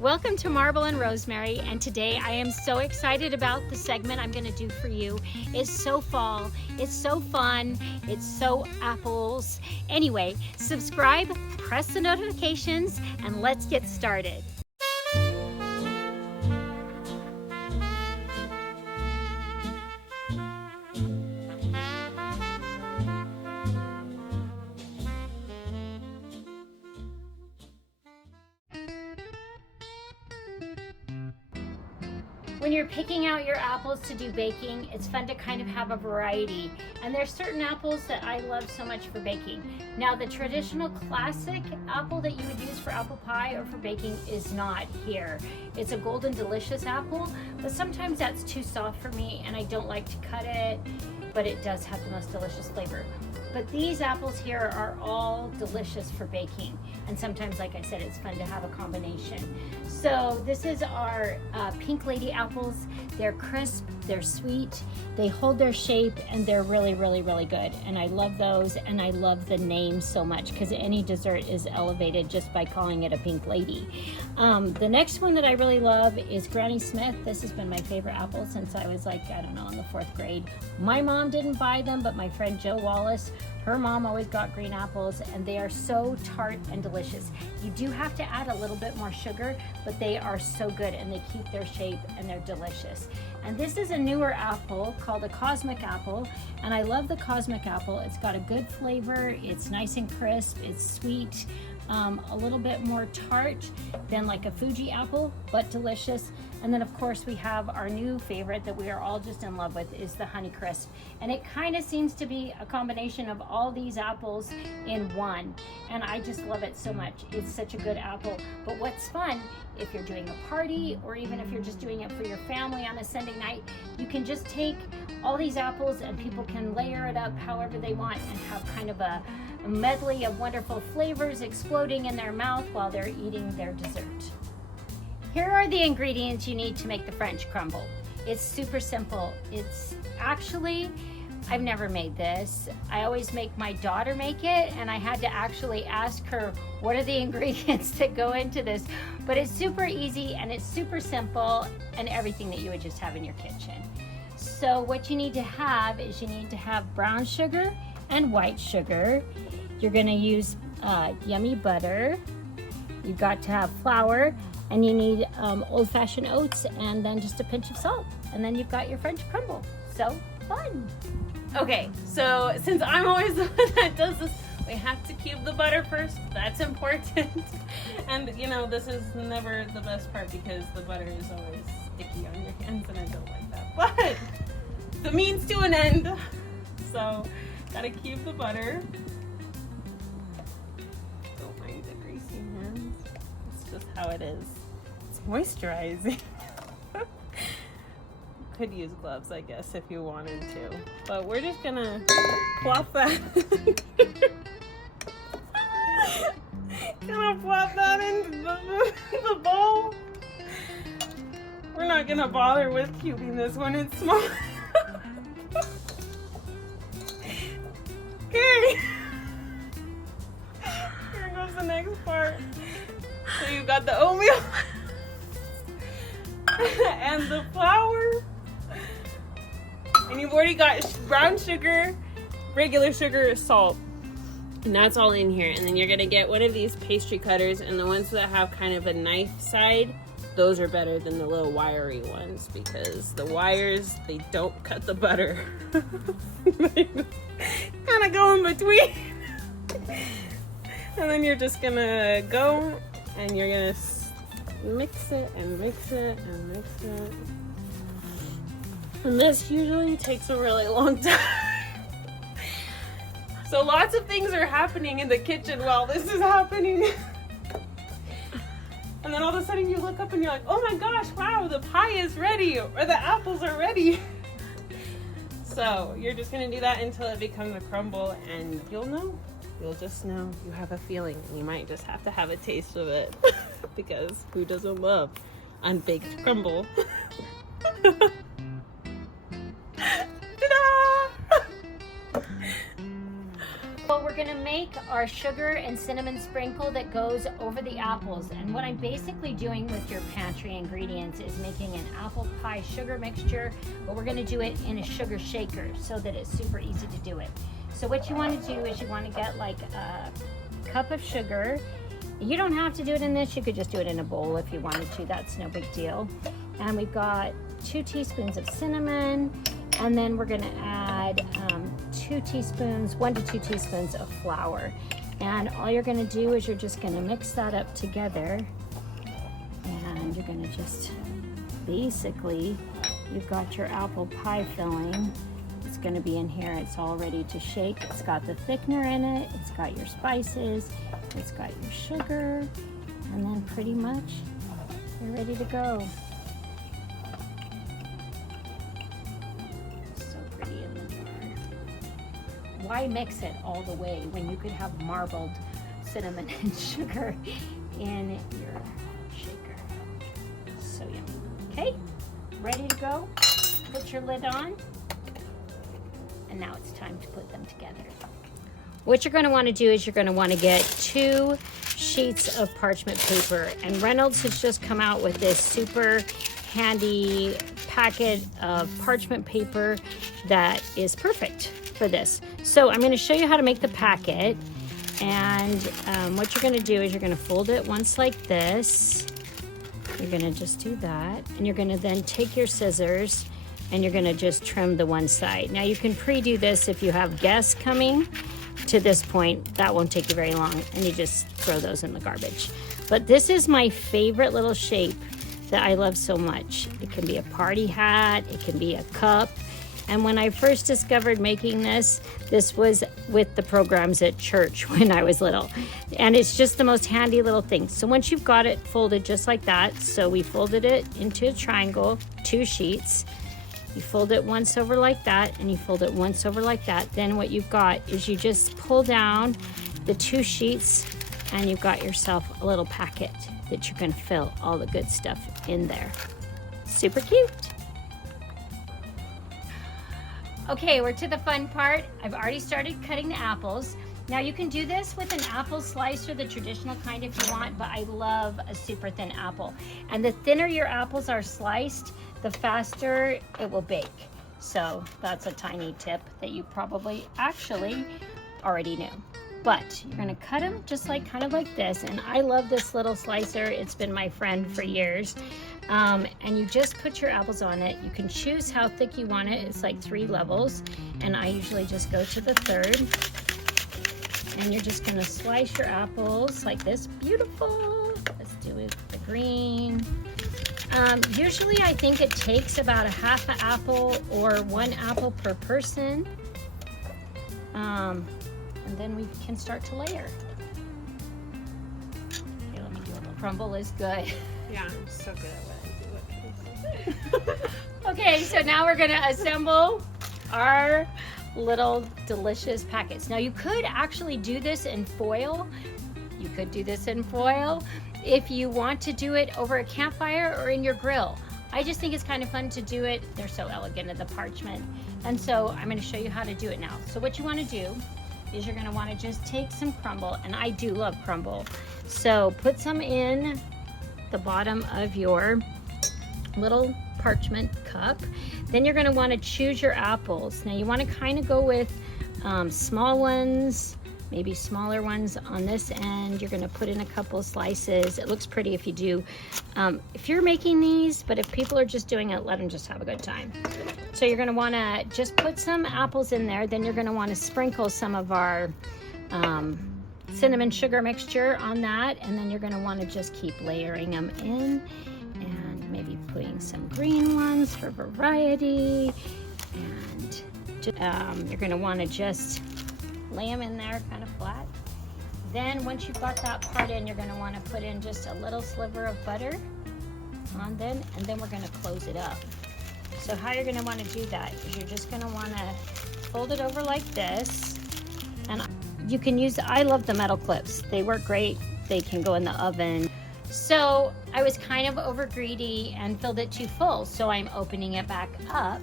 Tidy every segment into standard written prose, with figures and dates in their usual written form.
Welcome to Marble and Rosemary, and today I am so excited about the segment I'm going to do for you. It's so fall, it's so fun, it's so apples. Anyway, subscribe, press the notifications, and let's get started. When you're picking out your apples to do baking, it's fun to kind of have a variety. And there's certain apples that I love so much for baking. Now, the traditional classic apple that you would use for apple pie or for baking is not here. It's a golden delicious apple, but sometimes that's too soft for me and I don't like to cut it, but it does have the most delicious flavor. But these apples here are all delicious for baking. And sometimes, like I said, it's fun to have a combination. So this is our Pink Lady apples. They're crisp, they're sweet, they hold their shape, and they're really, really, really good. And I love those, and I love the name so much because any dessert is elevated just by calling it a Pink Lady. The next one that I really love is Granny Smith. This has been my favorite apple since I was like, I don't know, in the 4th grade. My mom didn't buy them, but my friend Jo Wallace, her mom always got green apples, and they are so tart and delicious. You do have to add a little bit more sugar, but they are so good and they keep their shape and they're delicious. And this is a newer apple called a cosmic apple, and I love the cosmic apple. It's got a good flavor, it's nice and crisp, it's sweet, a little bit more tart than like a Fuji apple, but delicious. And then of course we have our new favorite that we are all just in love with is the Honey Crisp. And it kind of seems to be a combination of all these apples in one. And I just love it so much. It's such a good apple. But what's fun, if you're doing a party or even if you're just doing it for your family on a Sunday night, you can just take all these apples and people can layer it up however they want and have kind of a medley of wonderful flavors exploding in their mouth while they're eating their dessert. Here are the ingredients you need to make the French crumble. It's super simple. It's actually, I've never made this. I always make my daughter make it, and I had to actually ask her, what are the ingredients that go into this? But it's super easy and it's super simple and everything that you would just have in your kitchen. So what you need to have is you need to have brown sugar and white sugar. You're gonna use yummy butter. You've got to have flour, and you need old-fashioned oats, and then just a pinch of salt. And then you've got your French crumble. So fun. Okay, so since I'm always the one that does this, we have to cube the butter first. That's important. And you know, this is never the best part because the butter is always sticky on your hands and I don't like that. But the means to an end. So, gotta cube the butter. Don't mind the greasy hands. It's just how it is. It's moisturizing. Could use gloves, I guess, if you wanted to. But we're just gonna plop that. Gonna plop that into the bowl. We're not gonna bother with cubing this one. It's small. Okay. Here goes the next part. So you've got the oatmeal and the flour. And you've already got brown sugar, regular sugar, salt. And that's all in here. And then you're gonna get one of these pastry cutters, and the ones that have kind of a knife side, those are better than the little wiry ones because the wires, they don't cut the butter. They kind of go in between. And then you're just gonna go and you're gonna mix it and mix it and mix it. And this usually takes a really long time. So lots of things are happening in the kitchen while this is happening. And then all of a sudden you look up and you're like, oh my gosh, wow, the pie is ready, or the apples are ready. So you're just gonna do that until it becomes a crumble, and you'll know. You'll just know. You have a feeling, and you might just have to have a taste of it. Because who doesn't love unbaked crumble? Well, we're gonna make our sugar and cinnamon sprinkle that goes over the apples. And what I'm basically doing with your pantry ingredients is making an apple pie sugar mixture, but we're gonna do it in a sugar shaker so that it's super easy to do it. So what you wanna do is you wanna get like a cup of sugar. You don't have to do it in this, you could just do it in a bowl if you wanted to, that's no big deal. And we've got 2 teaspoons of cinnamon, and then we're gonna add 1 to 2 teaspoons of flour. And all you're gonna do is you're just gonna mix that up together, and you're gonna just, basically, you've got your apple pie filling. It's gonna be in here, it's all ready to shake. It's got the thickener in it, it's got your spices, it's got your sugar, and then pretty much you're ready to go. Why mix it all the way when you could have marbled cinnamon and sugar in your shaker? So yummy. Okay, ready to go? Put your lid on. And now it's time to put them together. What you're gonna wanna do is you're gonna wanna get 2 sheets of parchment paper. And Reynolds has just come out with this super handy packet of parchment paper that is perfect for this. So I'm going to show you how to make the packet, and what you're going to do is you're going to fold it once like this. You're going to just do that, and you're going to then take your scissors and you're going to just trim the one side. Now you can pre-do this if you have guests coming to this point. That won't take you very long, and you just throw those in the garbage. But this is my favorite little shape that I love so much. It can be a party hat, it can be a cup. And when I first discovered making this was with the programs at church when I was little. And it's just the most handy little thing. So once you've got it folded just like that, so we folded it into a triangle, 2 sheets. You fold it once over like that, and you fold it once over like that. Then what you've got is you just pull down the 2 sheets, and you've got yourself a little packet that you can fill all the good stuff in there. Super cute. Okay, we're to the fun part. I've already started cutting the apples. Now you can do this with an apple slicer, the traditional kind if you want, but I love a super thin apple. And the thinner your apples are sliced, the faster it will bake. So that's a tiny tip that you probably actually already knew. But you're gonna cut them just like kind of like this. And I love this little slicer. It's been my friend for years. And you just put your apples on it. You can choose how thick you want it. It's like 3 levels. And I usually just go to the 3rd. And you're just gonna slice your apples like this. Beautiful. Let's do it with the green. Usually I think it takes about a half an apple or 1 apple per person. And then we can start to layer. Okay, let me do a little crumble is good. Yeah, I'm so good at what I do. Okay, so now we're gonna assemble our little delicious packets. Now you could actually do this in foil. You could do this in foil if you want to do it over a campfire or in your grill. I just think it's kind of fun to do it. They're so elegant in the parchment. And so I'm gonna show you how to do it now. So what you wanna do is you're gonna wanna just take some crumble, and I do love crumble. So put some in the bottom of your little parchment cup. Then you're gonna wanna choose your apples. Now you wanna kind of go with small ones, maybe smaller ones on this end. You're gonna put in a couple slices. It looks pretty if you do. If you're making these, but if people are just doing it, let them just have a good time. So you're gonna wanna just put some apples in there. Then you're gonna wanna sprinkle some of our cinnamon sugar mixture on that. And then you're gonna wanna just keep layering them in, and maybe putting some green ones for variety. And you're gonna wanna just lay them in there kind of flat. Then once you've got that part in, you're gonna wanna put in just a little sliver of butter on then, and then we're gonna close it up. So how you're gonna wanna do that is you're just gonna wanna fold it over like this. And you can use, I love the metal clips. They work great. They can go in the oven. So I was kind of over greedy and filled it too full. So I'm opening it back up.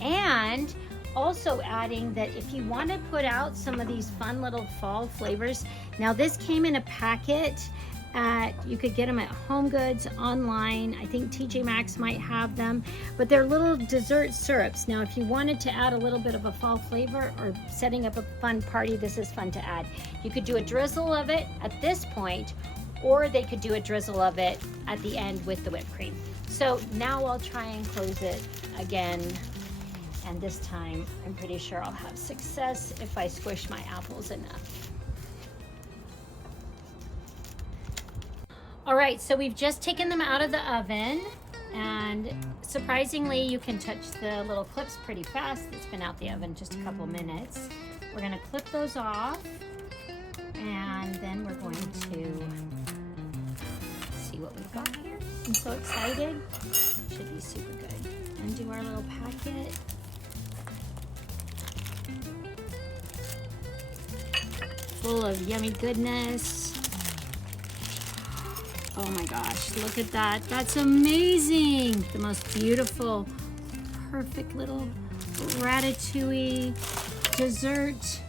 And also adding that if you want to put out some of these fun little fall flavors, now this came in a packet you could get them at Home Goods, online. I think TJ Maxx might have them, but they're little dessert syrups. Now, if you wanted to add a little bit of a fall flavor or setting up a fun party, this is fun to add. You could do a drizzle of it at this point, or they could do a drizzle of it at the end with the whipped cream. So now I'll try and close it again. And this time, I'm pretty sure I'll have success if I squish my apples enough. All right, so we've just taken them out of the oven, and surprisingly, you can touch the little clips pretty fast. It's been out the oven just a couple minutes. We're gonna clip those off, and then we're going to see what we've got here. I'm so excited. Should be super good. Undo our little packet. Full of yummy goodness. Oh my gosh, look at that. That's amazing. The most beautiful, perfect little ratatouille dessert.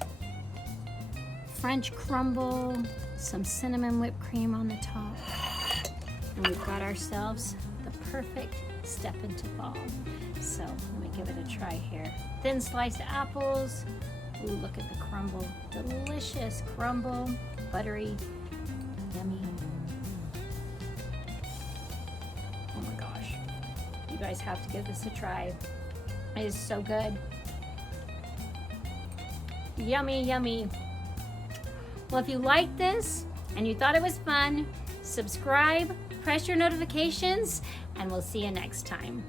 French crumble, some cinnamon whipped cream on the top. And we've got ourselves the perfect step into fall. So let me give it a try here. Thin sliced apples. Ooh, look at the crumble. Delicious crumble, buttery, yummy. Oh my gosh. You guys have to give this a try. It is so good. Yummy, yummy. Well, if you liked this and you thought it was fun, subscribe, press your notifications, and we'll see you next time.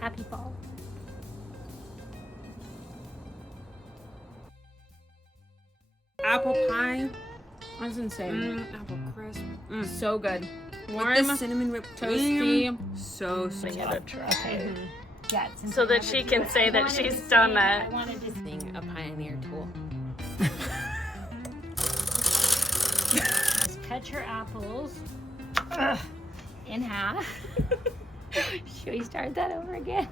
Happy fall. Apple pie. That's insane. Apple crisp. So good. Warm. With the cinnamon whipped cream. So Bring it up, try. Okay. Yeah, since So I that wanted she to- can say I that wanted she's to say done it. that. I wanted to Being a pioneer tool. Just cut your apples in half. Should we start that over again?